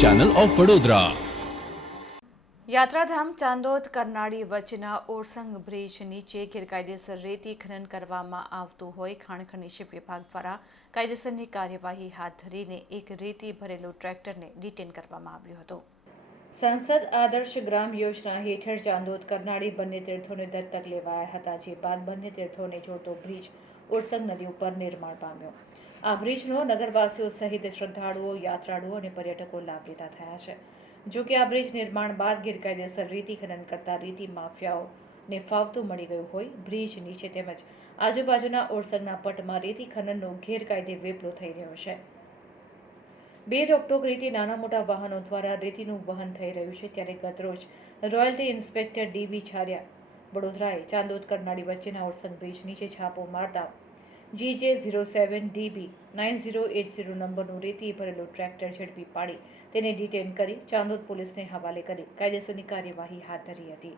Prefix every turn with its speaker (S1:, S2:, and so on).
S1: Channel of Vadodara
S2: યાત્રાધામ ચાંદોદ કરનાળી વચ્ચેના Orsang bridge નીચે ગેરકાયદેસર રેતી ખનન કરવામાં આવતું હોય. ખાણ ખનિજ વિભાગ દ્વારા કાયદેસરની કાર્યવાહી હાથ ધરીને એક રેતી ભરેલું ટ્રેક્ટરને ડિટેન કરવામાં આવ્યું હતું. સંસદ આદર્શ ગ્રામ યોજના હેઠળ ચાંદોદ કરનાળી બંને તીર્થોને દત્તક લેવાયા હતા જે બાદ બંને તીર્થોને જોડતો બ્રિજ ઓરસંગ નદી ઉપર નિર્માણ પામ્યો. આ બ્રિજનો નગરવાસીઓ સહિત શ્રદ્ધાળુઓ, યાત્રાળુઓ અને પર્યટકો લાભ લેતા થયા છે. જો કે આ બ્રિજ નિર્માણ બાદ ગેરકાયદેસર રેતી ખનન કરતા રેતી માફિયાઓને ફાવતું મળી ગયું હોય બ્રિજ નીચે તેમજ આજુબાજુના ઓરસંગના પટમાં રેતી ખનનનો ગેરકાયદે વેપલો થઈ રહ્યો છે. બે રોકટોક રીતે નાના મોટા વાહનો દ્વારા રેતીનું વહન થઈ રહ્યું છે ત્યારે ગતરોજ રોયલ્ટી ઇન્સ્પેક્ટર ડીબી છારિયા વડોદરાએ ચાંદોદ કરનાળી વચ્ચેના ઓરસંગ બ્રિજ નીચે છાપો મારતા GJ zero seven DB nine zero eight zero નંબરનું રેતી ભરેલું ટ્રેક્ટર ઝડપી પાડી. તેને ડિટેન કરી ચાંદોદ પોલીસને હવાલે કરી. કાયદેસરની કાર્યવાહી હાથ ધરી હતી.